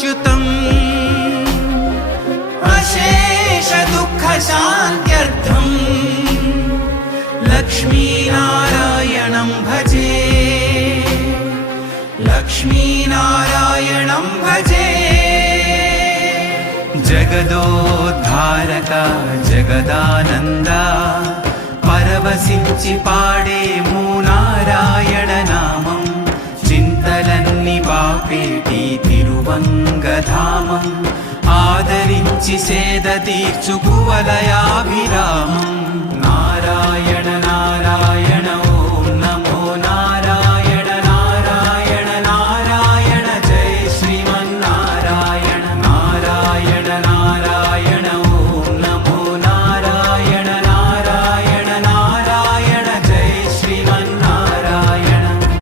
अच्युतम् अशेष दुःख शान्त्यर्थम् लक्ष्मीनारायणं भजे लक्ष्मीनारायणं भजे जगदोद्धारक जगदानन्दा परवशिंचि पाडेमु नारायण नामं చింతలన్ని బాపేటి తిరువంగధామం ఆదరించి సేద తీర్చు కువలయాభిరామం నారాయణ